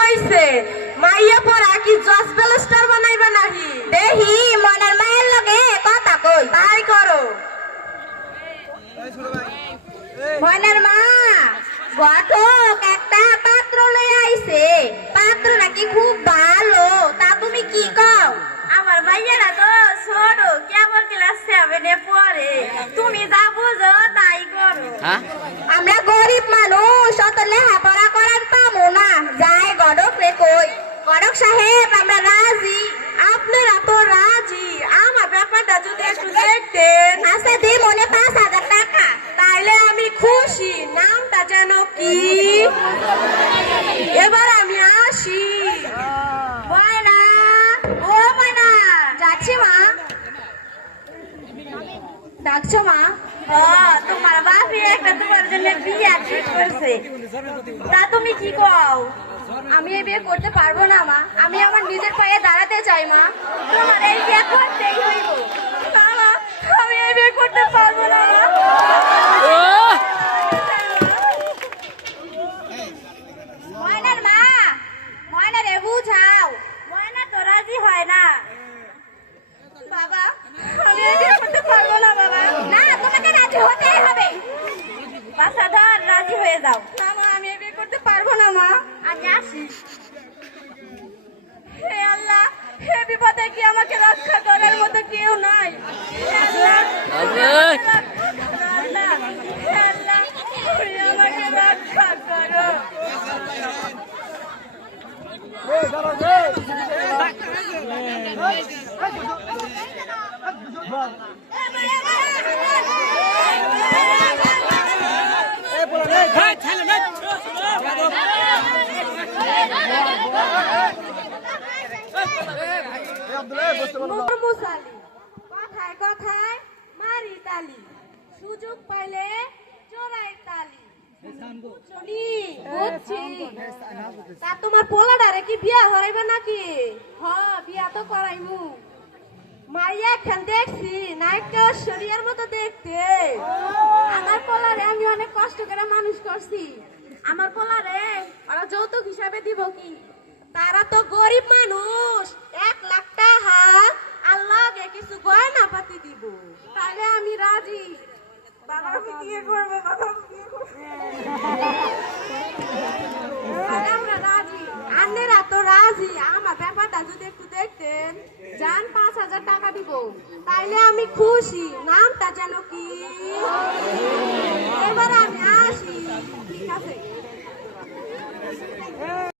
হইছে মাইয়া পড়া কি জজ ব্যালেস্টার বানাইবা নাহি দেহি মনের মায়ের লগে কথা কই তাই করো মনের মা ঘটক একটা পাত্র লই আইছে পাত্র নাকি খুব ভালো তা তুমি কি কও আমার মাইয়ারা তো ছোট কেমন ক্লাস 7 এ পড়ে তুমি যা বুঝো তাই করো আমরা গরিব মানুষ অত লেখাপড়া করার পাবো না যাই গড়ক রে কই গড়ক সাহেব আমরা রাজি আপনারা তো রাজি আমার ব্যাপারটা যদি একটু দেখতেন আচ্ছা দে মনে 5,000 টাকা তাইলে আমি খুশি নামটা যেন কি এবার আমি আসি ময়না ও ময়না যাচ্ছি মা ডাকছো মা তোমার বাপি একটা তোমার জন্য বিয়ে ঠিক করছে তা তুমি কি কও আমি এই বিয়ে করতে পারবো না মা আমি আমার নিজের পায়ে দাঁড়াতে চাই মা তোমার এই বিয়ে করতেই হইব না মা, আমি এই বিয়ে করতে পারবো না মা। ময়নার মা ময়না রে বুঝাও ময়না তো রাজি হয় না বাবা আমি এই বিয়ে করতে পারবো না বাবা না তোমাকে রাজি হতেই হবে বাসা ধর রাজি হয়ে যাও না মা আমি এই বিয়ে করতে পারবো না মা আমি আসি হে আল্লাহ হে বিপদে কি আমাকে রক্ষা করার মতো কেউ নাই হে আল্লাহ, আল্লাহ, হে আল্লাহ, তুমি আমাকে রক্ষা করো মুসালি কথায় কথায় মারি তালি সুযোগ পাইলে চোরাই তালি বুঝছনি? বুঝছি তা তোমার পোলাডারে কি বিয়া হরাইবে নাকি বিয়া তো করাইমু মাইয়া খান দেখছি নায়িকা শরীরের মতো দেখতে আমার পোলারে আমি অনেক কষ্ট করে মানুষ করছি আমার পোলারে ওরা যৌতুক হিসাবে দিব কি তারা তো গরিব মানুষ 1 লাখ টাকা আল্লাহকে কিছু গয়না পাতি দিব তাহলে আমি রাজি বাবা আমি বিয়ে করবো বাবা আমি বিয়ে করবো তাহলে আমরা রাজি আন্নেরা তো রাজি আমার ব্যাপারটা যদি একটু দেখতেন যান 5,000 টাকা দিব তাইলে আমি খুশি নামটা যেন কি এবার আমি আসি ঠিক আছে